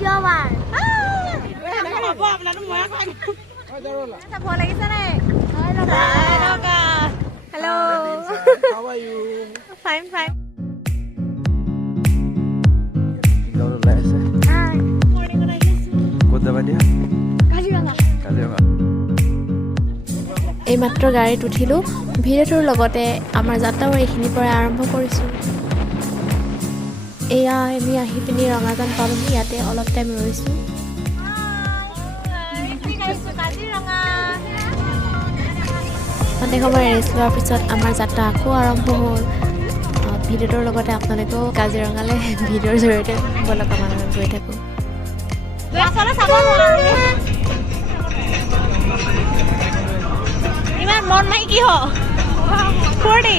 দ্বিতীয়বাৰ ভয় লাগিছে নে? Hello' How are you? Fine fine ক'ত যাবা দিয়া? কাজিৰঙা এইমাত্ৰ গাড়ীত উঠিলোঁ। ভিডিঅ'টোৰ লগতে আমাৰ যাত্ৰাও এইখিনিৰ পৰা আৰম্ভ কৰিছোঁ। এয়া আমি আহি পিনি ৰঙাজান পালোহি। ইয়াতে অলপ টাইম ৰৈছোঁ। সন্ধিয়া সময় ৰেষ্ট লোৱাৰ পিছত আমাৰ যাত্ৰা আকৌ আৰম্ভ হ'ল। ভিডিঅ'টোৰ লগতে আপোনালোকেও কাজিৰঙালৈ ভিডিঅ'ৰ জৰিয়তে বলক আমাৰ লগত গৈ থাকোঁ। ইমান মন নাই কি হ ফৰ্টি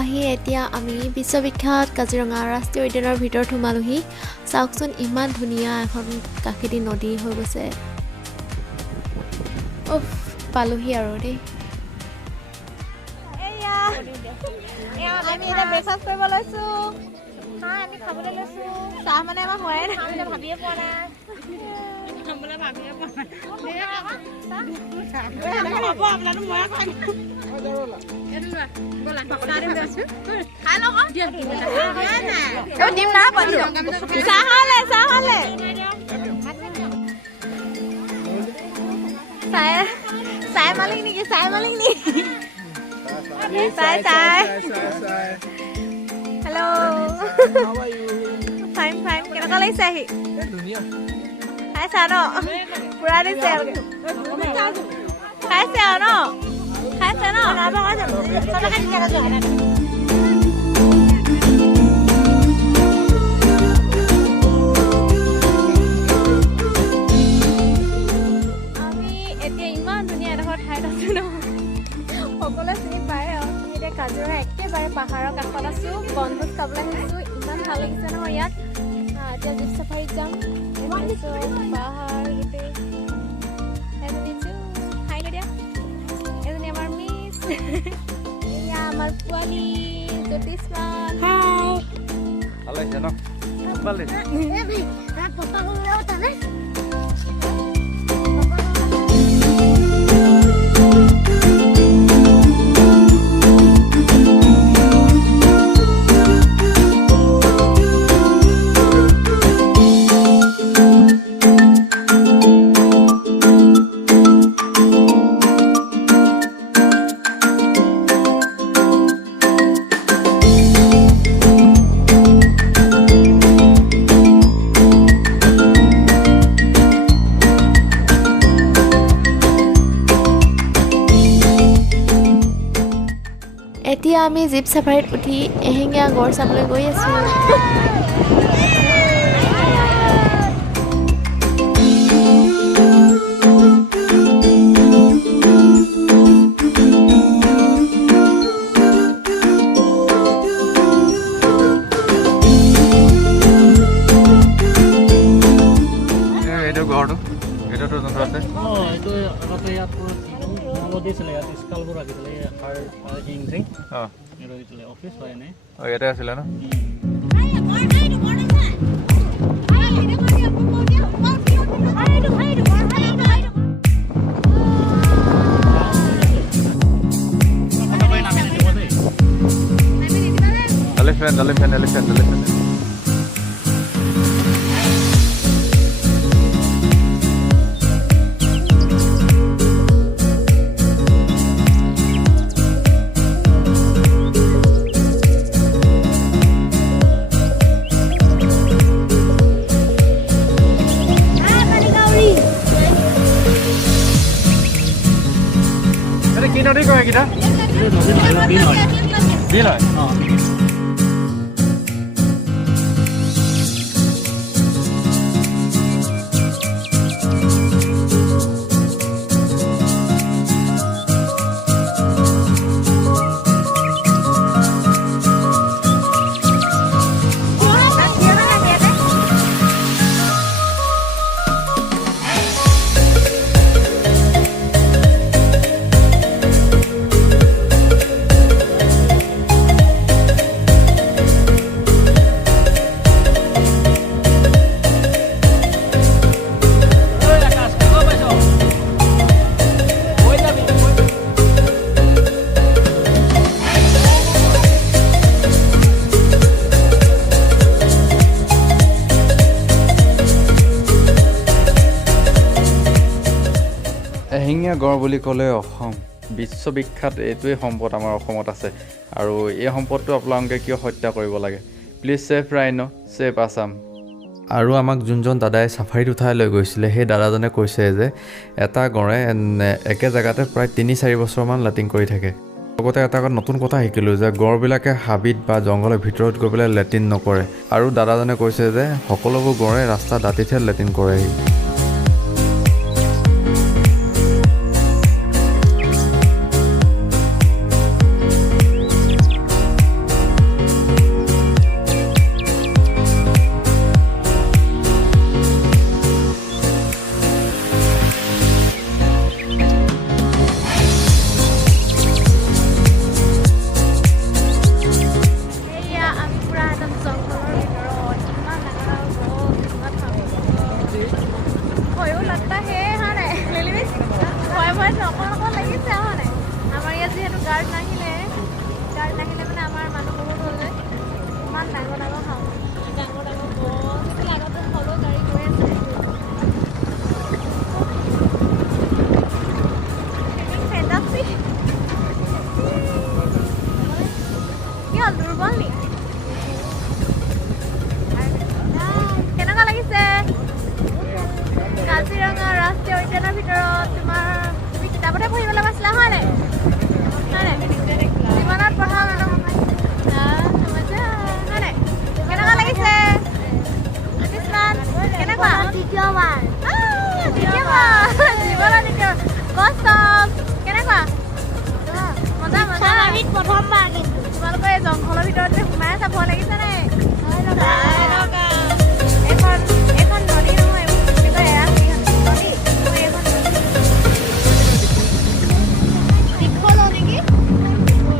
আহি এতিয়া আমি বিশ্ববিখ্যাত কাজিৰঙা ৰাষ্ট্ৰীয় উদ্যানৰ ভিতৰত সোমালোহি। চাওকচোন ইমান ধুনীয়া এখন কাষেদি নদী হৈ গৈছে। পালোহি আৰু দেই। আমি এতিয়া ব্ৰেকফাষ্ট কৰিব লৈছো। আমি খাবলৈ লৈছো। চাহ মানে আমাৰ হোৱাই নাই, ভাবিয়ে পোৱা নাই। চাই মালিক নেকি? Hello' How are you? Fine কেনেকুৱা লাগিছে আহি? ধুনীয়া খাইছা ন? পুৰা দিছে খাইছে আৰু ন? খাইছে ন? আমি এতিয়া ইমান ধুনীয়া এডোখৰ ঠাইত আছো ন, সকলোৱে চিনি পায় আৰু। এতিয়া কাজিৰঙা একেবাৰে পাহাৰৰ কাষত আছো। বনভোজ খাবলৈ আহিছো। ইমান ভাল লাগিছে নহয় ইয়াত। এতিয়া জীপ চাফাৰীত যাম। পাহাৰ গোটেই এজনী হাই কৰি দিয়া। এজনী আমাৰ মিছ, এয়া আমাৰ পোৱালি জ্যোতিষ্মান। ভাল লাগিছে ন? ভাল লাগিছে। এতিয়া আমি জীপ চাফাৰীত উঠি এশিঙীয়া গড় চাবলৈ গৈ আছোঁ। এইটো ঘৰটো এইটোতো যোনটো আছে এইটো আগতে ইয়াত দিছিলে, ইয়াত স্কালবোৰ ৰাখিছিলে। অফিচ হয় এনে ইয়াতে আছিলে ন? এলিফেণ্ট কি নদী কয় এইকেইটা? বিল হয়। এশিঙীয়া গড় বুলি ক'লে অসম বিশ্ববিখ্যাত এইটোৱেই সম্পদ আমাৰ অসমত আছে আৰু এই সম্পদটো আপোনালোকে কিয় হত্যা কৰিব লাগে please save rhino save Assam আৰু আমাক যোনজন দাদাই চাফাৰীত উঠাই লৈ গৈছিলে সেই দাদাজনে কৈছে যে এটা গড়ে একে জেগাতে প্ৰায় 3-4 বছৰমান লেট্ৰিন কৰি থাকে লগতে এটা নতুন কথা শিকিলোঁ যে গড়বিলাকে হাবিত বা জংঘলৰ ভিতৰত গৈ পেলাই লেট্ৰিন নকৰে আৰু দাদাজনে কৈছে যে সকলোবোৰ গড়ে ৰাস্তা দাঁতিতহে লেট্ৰিন কৰেহি কেনেকুৱা লাগিছে কাজিৰঙা ৰাষ্ট্ৰীয় উদ্যানৰ ভিতৰত তুমি কিতাপতে পঢ়িবলৈ পাইছিলা হয় নাই জীৱনত পঢ়া মানুহ হয় নাই কেনেকুৱা লাগিছে কেনেকুৱা দ্বিতীয়বাৰ জীৱনৰ দ্বিতীয় কষ্ট কেনেকুৱা মজা মজা প্ৰথমবাৰ তোমালোকৰ এই জংঘলৰ ভিতৰত যে সোমাই চাব লাগিছে নে এখন নদী নহয়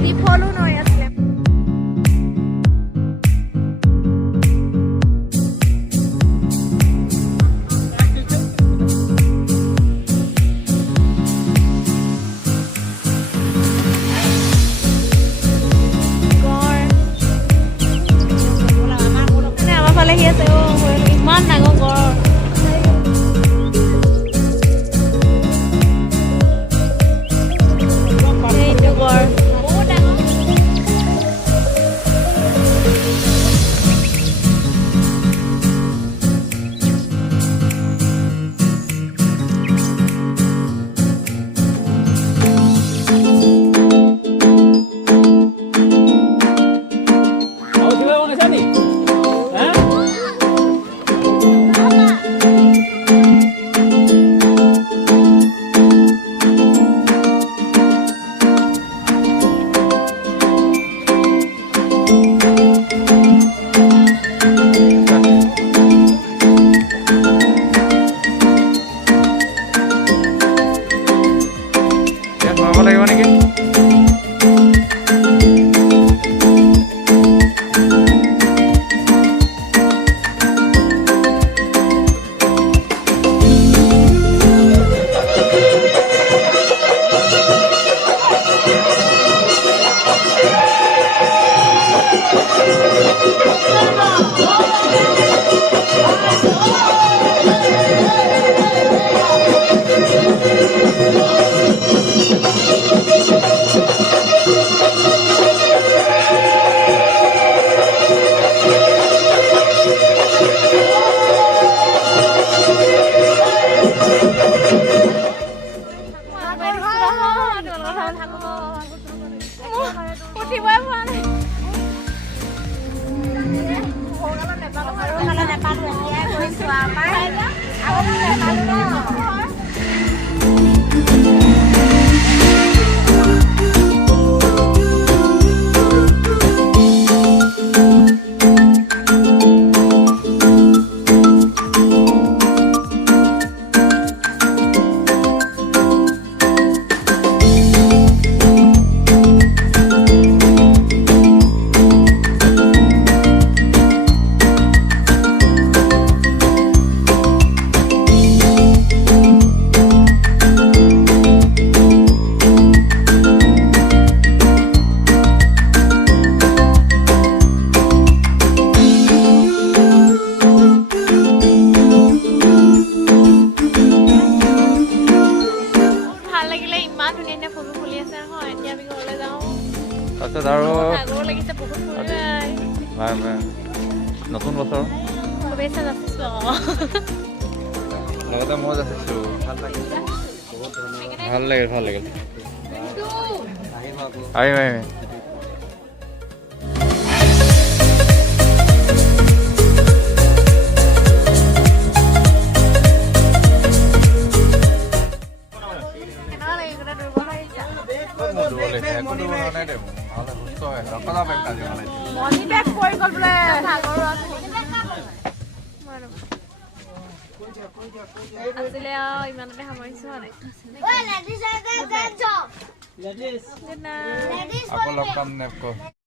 দীঘলো নৈ আছিলে তাৰপিছত আৰু ভাগৰো লাগিছে বহুত ফুৰিবাই নাই নাই নতুন বছৰ শুভেচ্ছা যাচিছো লগতে মই যাচিছোঁ ভাল লাগিল ভাল লাগিল আহিম আহিম মনি বেগ পৰি গ'ল বোলে আজিলে আৰু ইমানতে সামৰিছো আকৌ লগ পাম নেপক